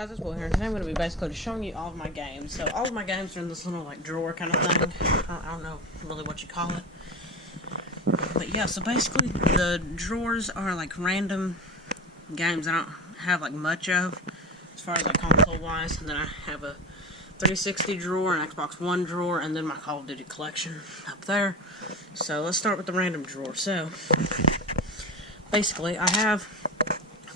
guys, it's Will here, and today I'm going to be basically just showing you all of my games. So all of my games are in this little like drawer kind of thing. I don't know really what you call it. But yeah, so basically the drawers are like random games I don't have like much of as far as like console wise. And then I have a 360 drawer, an Xbox One drawer, and then my Call of Duty collection up there. So let's start with the random drawer. So basically I have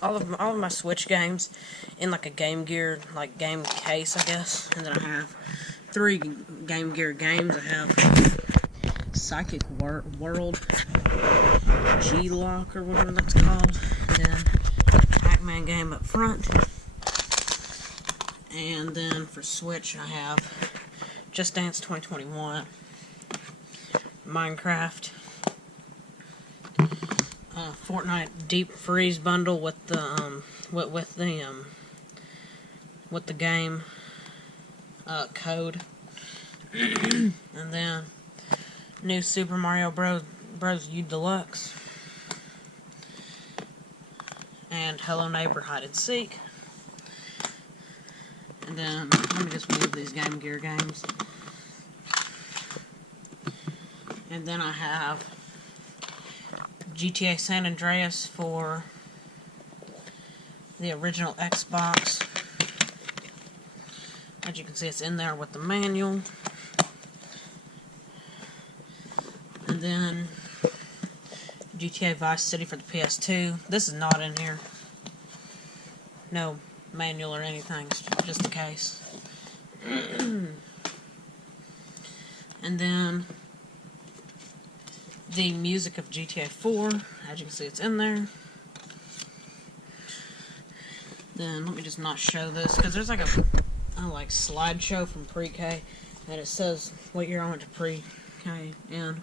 all of my Switch games in like a Game Gear like game case, I guess. And then I have 3 Game Gear games. I have Psychic World, G-Lock or whatever that's called, and then Pac-Man game up front. And then for Switch I have Just Dance 2021, Minecraft, Fortnite Deep Freeze bundle with the with the game code, and then new Super Mario Bros. U Deluxe, and Hello Neighbor Hide and Seek. And then let me just move these Game Gear games. And then I have GTA San Andreas for the original Xbox. As you can see, it's in there with the manual. And then GTA Vice City for the PS2. This is not in here. No manual or anything, it's just a case. And then the music of GTA 4. As you can see, it's in there. Then let me just not show this because there's like a slideshow from pre-K, and it says what year I went to pre-K in.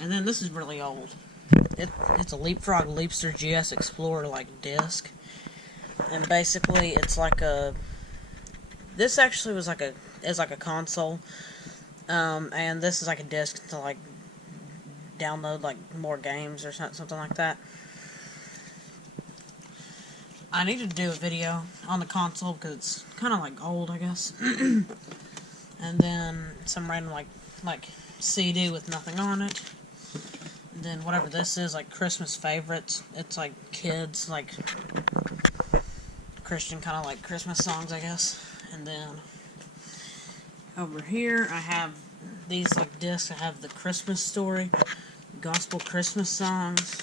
And then this is really old. It's a Leapfrog Leapster GS Explorer like disc, and basically it's like a. This actually was like a console, and this is like a disc to like download like more games or something like that. I need to do a video on the console because it's kind of like old, I guess. And then some random like CD with nothing on it. And then whatever this is, like Christmas favorites. It's like kids, like Christian kind of like Christmas songs, I guess. And then over here I have these like discs. I have the Christmas Story, Gospel Christmas songs,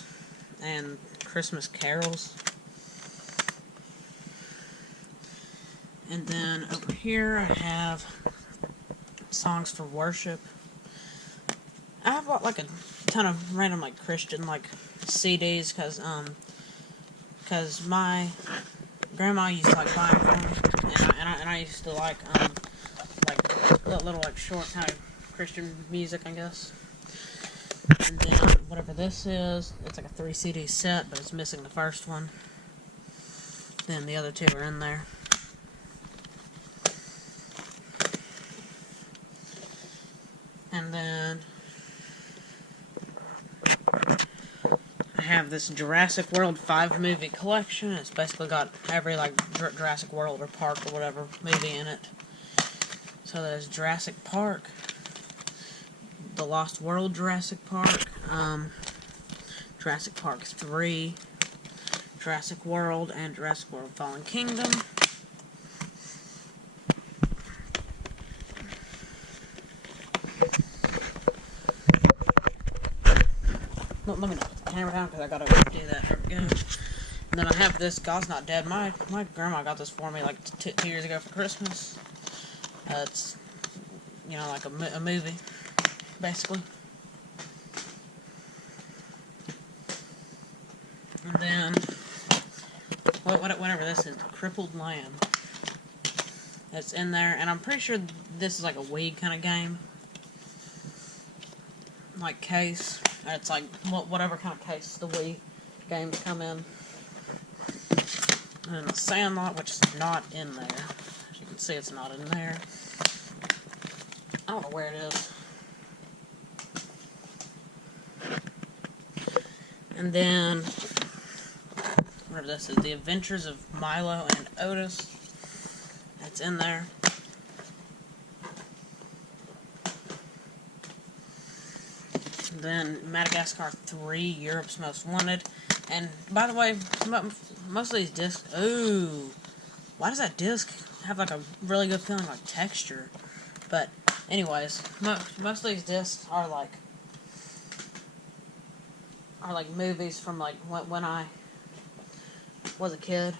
and Christmas carols. And then over here I have songs for worship. I have like a ton of random like Christian like CDs because my grandma used to like buy them for me, and I used to like little like short kind of Christian music, I guess. And then whatever this is, it's like a 3 CD set, but it's missing the first one. Then the other 2 are in there. And then I have this Jurassic World 5 movie collection. It's basically got every like Jurassic World or Park or whatever movie in it. So there's Jurassic Park, The Lost World Jurassic Park, Jurassic Park 3, Jurassic World, and Jurassic World Fallen Kingdom. Let me knock the camera down because I gotta do that. There we go. And then I have this God's Not Dead. My grandma got this for me like 2 years ago for Christmas. It's, you know, like a movie, basically. And then, whatever this is, The Crippled Lamb. It's in there, and I'm pretty sure this is like a Wii kind of game. Like case. It's like whatever kind of case the Wii games come in. And the Sandlot, which is not in there. As you can see, it's not in there. I don't know where it is. And then whatever this is, The Adventures of Milo and Otis. It's in there. Then Madagascar 3, Europe's Most Wanted. And by the way, most of these discs, ooh, why does that disc have like a really good feeling like texture? But anyways, most of these discs are like movies from like when I was a kid.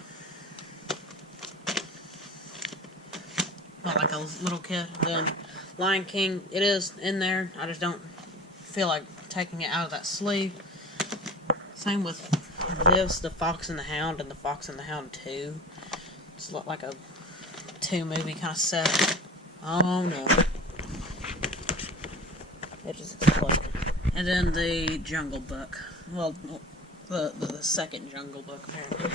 Not like a little kid. Then Lion King, it is in there. I just don't feel like taking it out of that sleeve. Same with this, The Fox and the Hound, and The Fox and the Hound 2. It's like a 2-movie kind of set. Oh no. It just exploded. And then the Jungle Book. Well, the second Jungle Book, apparently.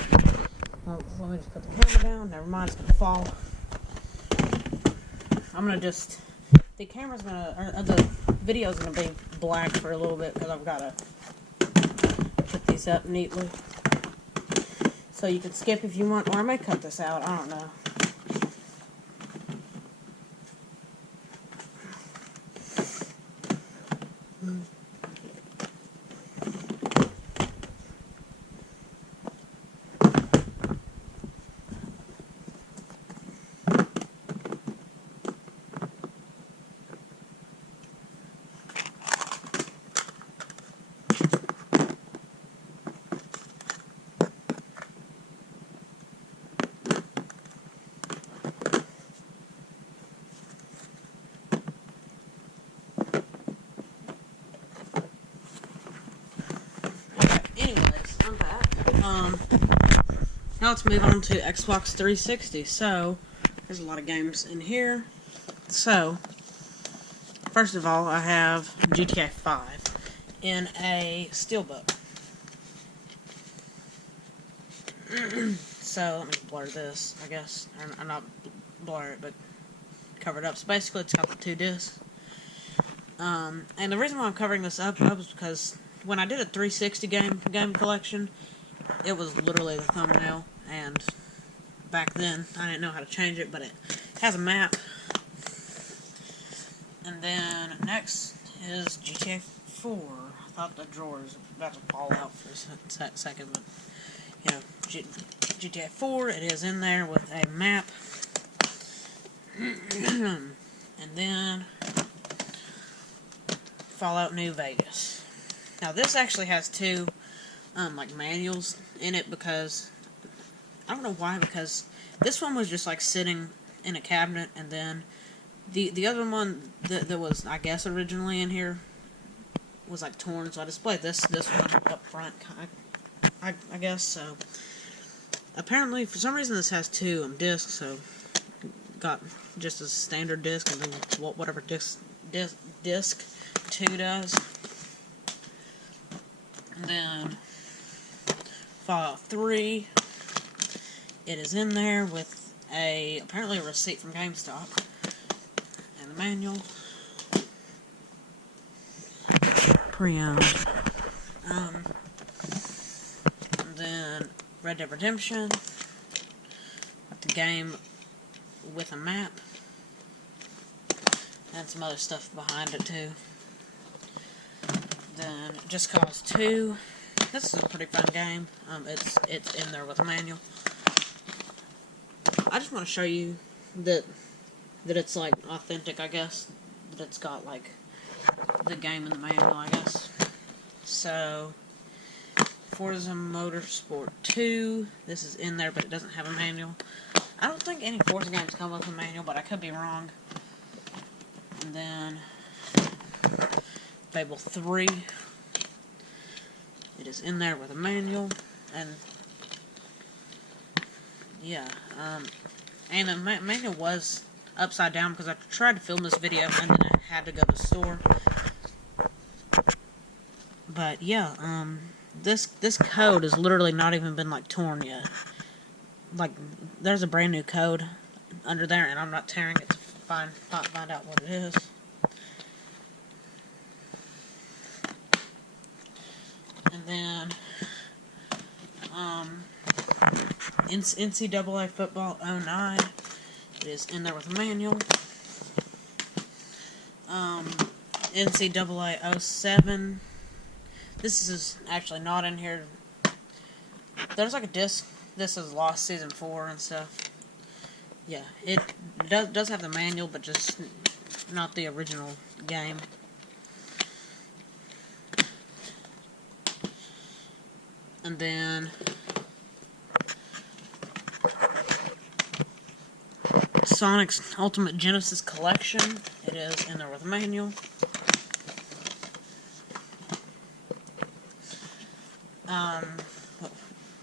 Well, let me just put the camera down. Never mind, it's gonna fall. I'm gonna just... The camera's gonna... Or the video's gonna be black for a little bit, because I've gotta put these up neatly. So you can skip if you want, or I may cut this out, I don't know. Anyways, I'm back. Now let's move on to Xbox 360. So, there's a lot of games in here. So, first of all, I have GTA 5 in a steelbook. So, let me blur this, I guess. Or not blur it, but cover it up. So basically, it's got the 2 discs. And the reason why I'm covering this up is because when I did a 360 game collection, it was literally the thumbnail, and back then I didn't know how to change it, but it has a map. And then next is GTA 4. I thought the drawer was about to fall out for a second, but you know, GTA 4, it is in there with a map. And then Fallout New Vegas. Now this actually has 2 like manuals in it, because I don't know why, because this one was just like sitting in a cabinet, and then the other one that was, I guess, originally in here was like torn, so I displayed this one up front, I guess. So apparently for some reason this has 2 discs, so got just a standard disc, and then whatever disc 2 does. And then Fallout 3, it is in there with apparently a receipt from GameStop, and the manual, pre-owned. And then Red Dead Redemption, got the game with a map, and some other stuff behind it too. Then Just Cause 2. This is a pretty fun game. It's in there with a manual. I just want to show you that it's like authentic, I guess. That it's got like the game in the manual, I guess. So Forza Motorsport 2. This is in there, but it doesn't have a manual. I don't think any Forza games come with a manual, but I could be wrong. And then Fable 3. It is in there with a manual, and yeah, and the manual was upside down because I tried to film this video and then I had to go to the store. But yeah, this code has literally not even been like torn yet. Like, there's a brand new code under there, and I'm not tearing it to find out what it is. And then NCAA Football '09. It is in there with a manual. NCAA '07. This is actually not in here. There's like a disc. This is Lost Season 4 and stuff. Yeah, it does have the manual, but just not the original game. And then Sonic's Ultimate Genesis Collection. It is in there with a manual.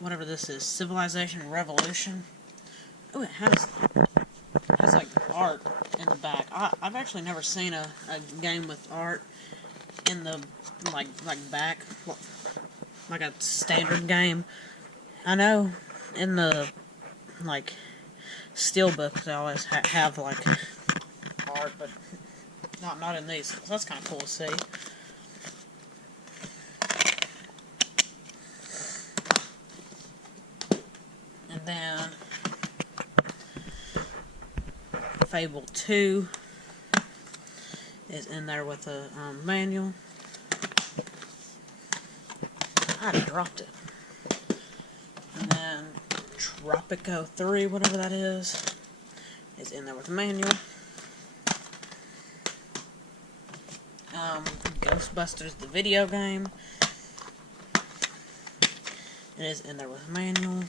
Whatever this is, Civilization Revolution. Oh, it has like art in the back. I've actually never seen a game with art in the like back, like a standard game. I know in the like steelbook they always have like art, but not in these. So that's kind of cool to see. And then Fable 2 is in there with a manual. I dropped it. And then Tropico 3, whatever that is in there with a manual. Ghostbusters, the video game. It is in there with a manual.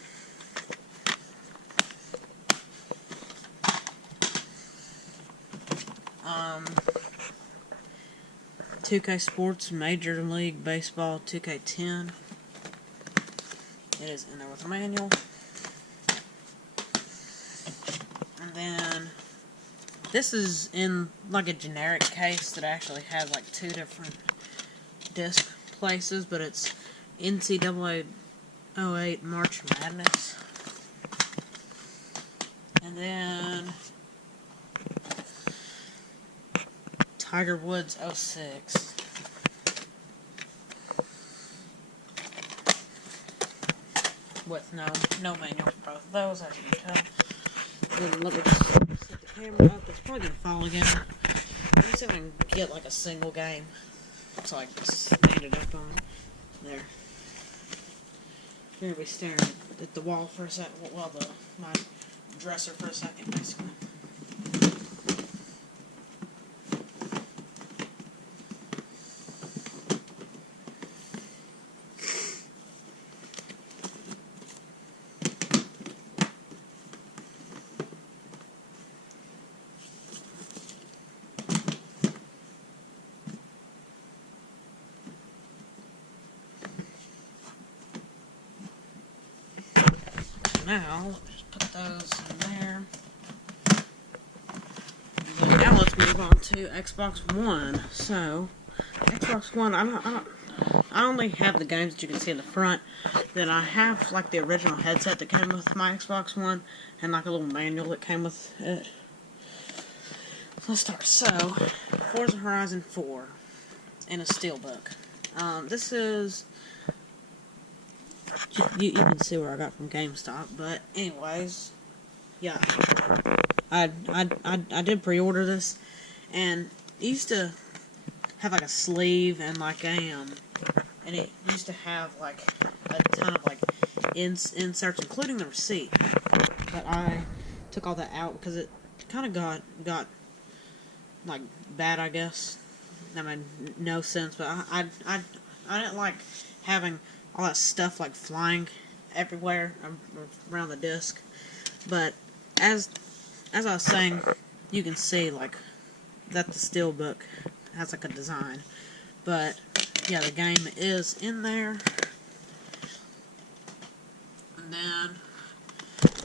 '2K Sports Major League Baseball 2K10. It is in there with a manual. And then this is in like a generic case that actually has like 2 different disc places, but it's NCAA '08 March Madness. And then Tiger Woods '06. With no manual for both of those, as you can tell. Then let me just set the camera up. It's probably gonna fall again. Let me see if I can get like a single game so I can stand it up on. There. You're gonna be staring at the wall for a second. Well, my dresser for a second, basically. Now, just put those in there. But now let's move on to Xbox One. So, Xbox One, I only have the games that you can see in the front. Then I have like the original headset that came with my Xbox One, and like a little manual that came with it. Let's start. So, Forza Horizon 4 in a steelbook. This is. You can see where I got from GameStop, but anyways, yeah, I did pre-order this, and it used to have like a sleeve and like and it used to have like a ton of like inserts, including the receipt, but I took all that out because it kind of got like bad, I guess. That made no sense, but I didn't like having all that stuff like flying everywhere around the disc. But as I was saying, you can see like that the steelbook has like a design. But yeah, the game is in there. And then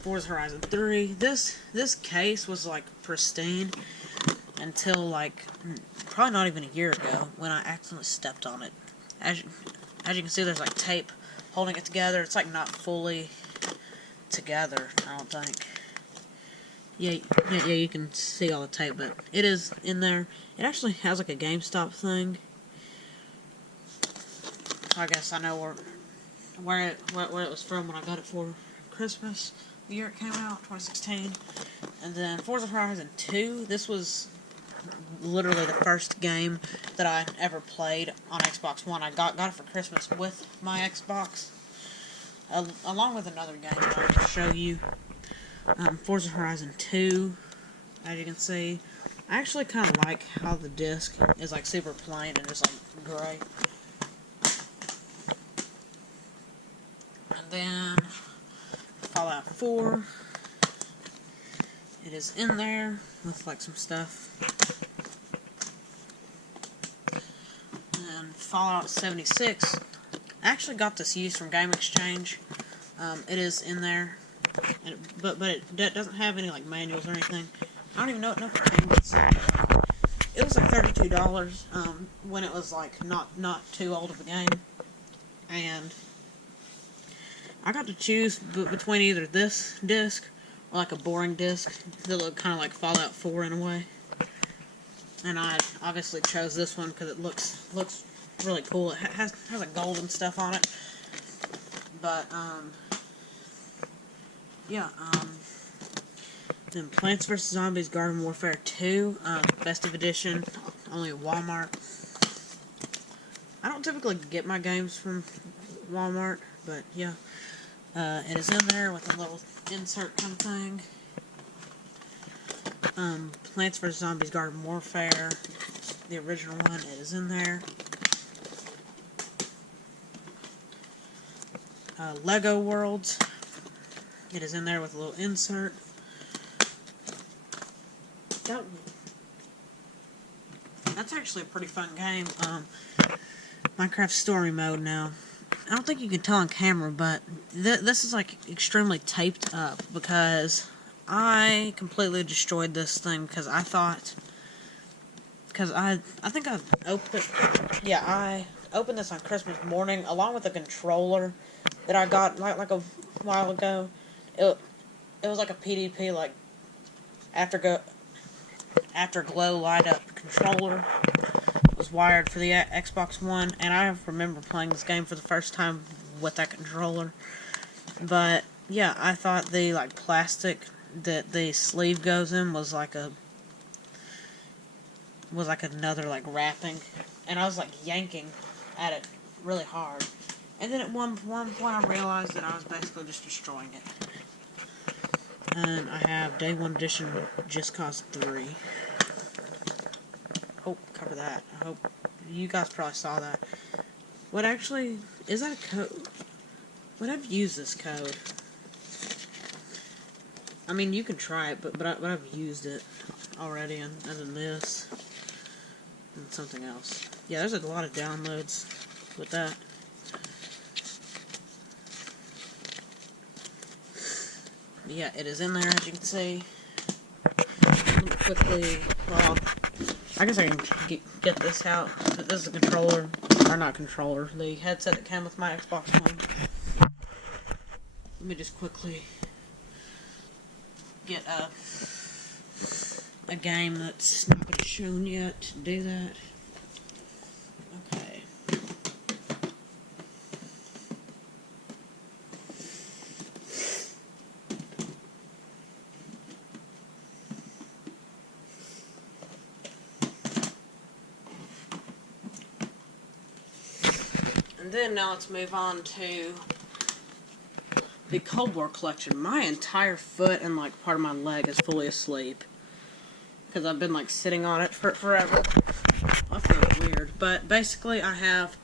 Forza Horizon 3. This case was like pristine until like probably not even a year ago when I accidentally stepped on it. As you can see, there's like tape holding it together. It's like not fully together, I don't think. Yeah, you can see all the tape, but it is in there. It actually has like a GameStop thing. I guess I know where it was from when I got it for Christmas, the year it came out, 2016. And then Forza Horizon 2, this was literally the first game that I ever played on Xbox One. I got it for Christmas with my Xbox, along with another game that I'm going to show you. Forza Horizon 2, as you can see. I actually kind of like how the disc is like super plain and just like gray. And then Fallout 4. It is in there with like some stuff. And Fallout 76. I actually got this used from Game Exchange. It is in there, but it doesn't have any like manuals or anything. I don't even know if it came with it. It was like $32 when it was like not too old of a game, and I got to choose between either this disc or like a boring disc that looked kind of like Fallout 4 in a way. And I obviously chose this one because it looks really cool. It has like gold and stuff on it. But yeah. Then Plants vs. Zombies Garden Warfare 2, Festive Edition, only at Walmart. I don't typically get my games from Walmart, but yeah. It is in there with a little insert kind of thing. Plants vs. Zombies Garden Warfare, the original one, it is in there. Lego Worlds, it is in there with a little insert. That's actually a pretty fun game. Minecraft Story Mode now. I don't think you can tell on camera, but this is like extremely taped up because I completely destroyed this thing because I think I opened it. Yeah, I opened this on Christmas morning along with a controller that I got like a while ago. It was like a PDP like Afterglow light up controller. It was wired for the Xbox One, and I remember playing this game for the first time with that controller. But yeah, I thought the like plastic that the sleeve goes in was like another like wrapping, and I was like yanking at it really hard. And then at one point I realized that I was basically just destroying it. And I have Day 1 Edition Just Cause 3. Hope cover that. I hope you guys probably saw that. What actually is that a code? Would I've used this code? I mean, you can try it, but I've used it already, and then this and something else. Yeah, there's a lot of downloads with that. Yeah, it is in there, as you can see. Quickly, well, I guess I can get this out. This is a controller, or not controller, the headset that came with my Xbox One. Let me just quickly get a game that's not been shown yet to do that. Okay. And then now let's move on to the Cold War collection. My entire foot and like part of my leg is fully asleep because I've been like sitting on it for forever. I feel weird, but basically I have.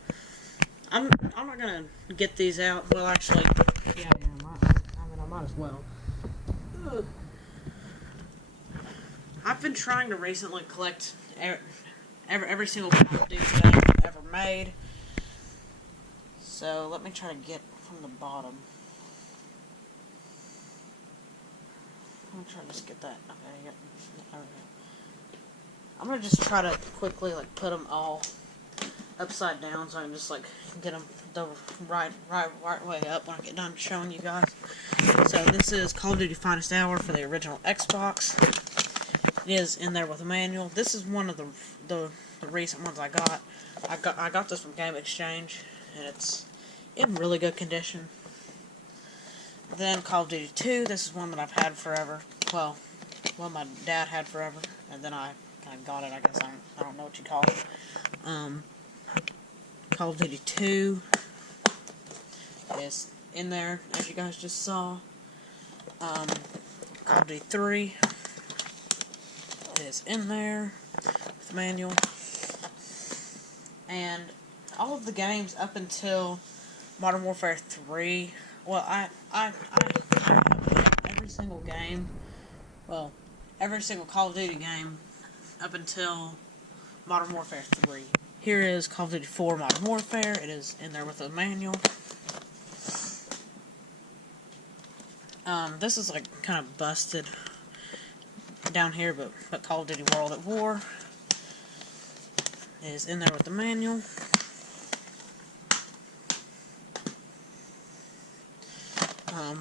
I'm not gonna get these out. Well, actually, yeah, I might as well. Ugh. I've been trying to recently collect every single Call of Duty that I've ever made. So let me try to get from the bottom. I'm gonna try to just get that. Okay, there we go. I'm gonna just try to quickly like put them all upside down so I can just like get them the right way up when I get done showing you guys. So this is Call of Duty Finest Hour for the original Xbox. It is in there with a manual. This is one of the recent ones I got. I got this from Game Exchange, and in really good condition. Then Call of Duty 2, this is one that I've had forever. Well, my dad had forever, and then I kind of got it, I guess. I don't know what you call it. Call of Duty 2 is in there, as you guys just saw. Call of Duty 3 is in there with the manual. And all of the games up until Modern Warfare 3, well, I have every single game, well, every single Call of Duty game up until Modern Warfare 3. Here is Call of Duty 4 Modern Warfare. It is in there with a manual. This is like kind of busted down here, but Call of Duty World at War is in there with the manual.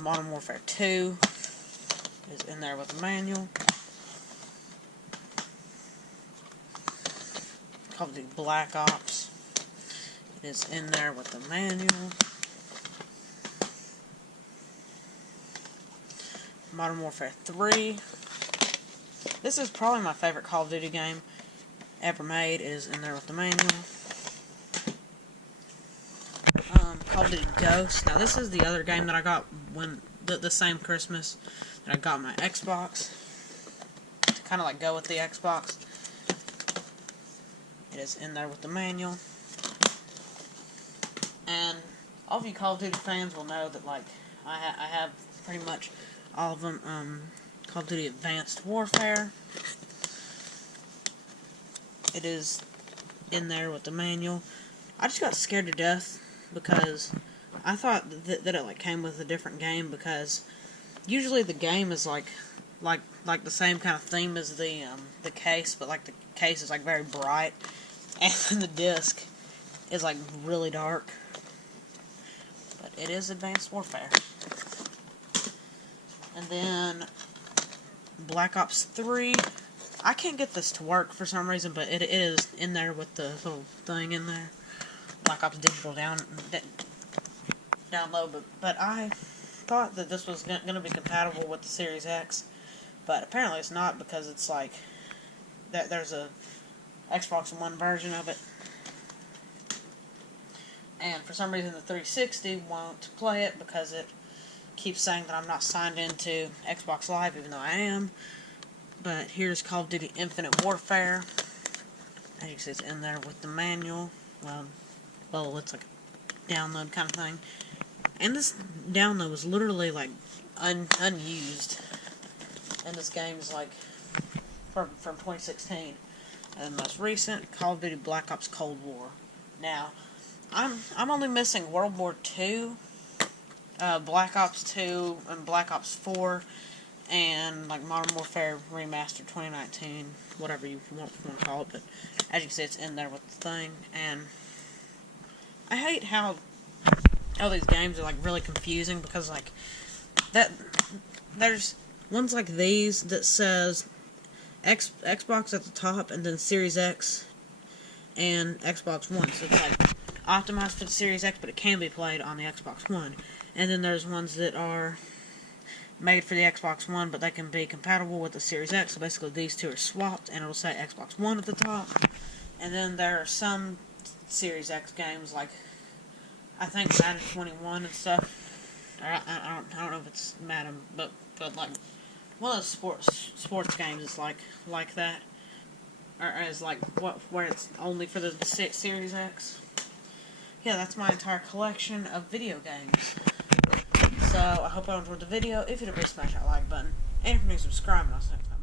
Modern Warfare 2 is in there with the manual. Call of Duty Black Ops is in there with the manual. Modern Warfare 3. This is probably my favorite Call of Duty game ever made, is in there with the manual. Call of Duty Ghosts. Now this is the other game that I got when the same Christmas that I got my Xbox. To kind of like go with the Xbox. It is in there with the manual. And all of you Call of Duty fans will know that like I have pretty much all of them. Call of Duty Advanced Warfare. It is in there with the manual. I just got scared to death because I thought that it like came with a different game, because usually the game is like the same kind of theme as the case, but like the case is like very bright, and then the disc is like really dark. But it is Advanced Warfare. And then Black Ops 3. I can't get this to work for some reason, but it is in there with the little thing in there. Black Ops Digital download, but I thought that this was going to be compatible with the Series X, but apparently it's not, because it's like there's a Xbox One version of it, and for some reason the 360 won't play it because it keeps saying that I'm not signed into Xbox Live, even though I am. But here's Call of Duty Infinite Warfare. As you can see, it's in there with the manual. Well, it's like a download kind of thing. And this download was literally like unused. And this game is like from 2016. And the most recent, Call of Duty Black Ops Cold War. Now, I'm only missing World War II, Black Ops 2, and Black Ops 4, and like Modern Warfare Remastered 2019, whatever you want to call it. But as you can see, it's in there with the thing. And I hate how all these games are like really confusing, because like there's ones like these that says Xbox at the top, and then Series X and Xbox One. So it's like optimized for the Series X, but it can be played on the Xbox One. And then there's ones that are made for the Xbox One, but they can be compatible with the Series X. So basically these two are swapped, and it'll say Xbox One at the top. And then there are some Series X games, like I think Madden 21 and stuff. I don't know if it's Madden, but like one of those sports games is like that, or is like where it's only for the Series X. Yeah, that's my entire collection of video games. So I hope you enjoyed the video. If you did, please smash that like button, and if you're new, subscribe, and I'll see you next time.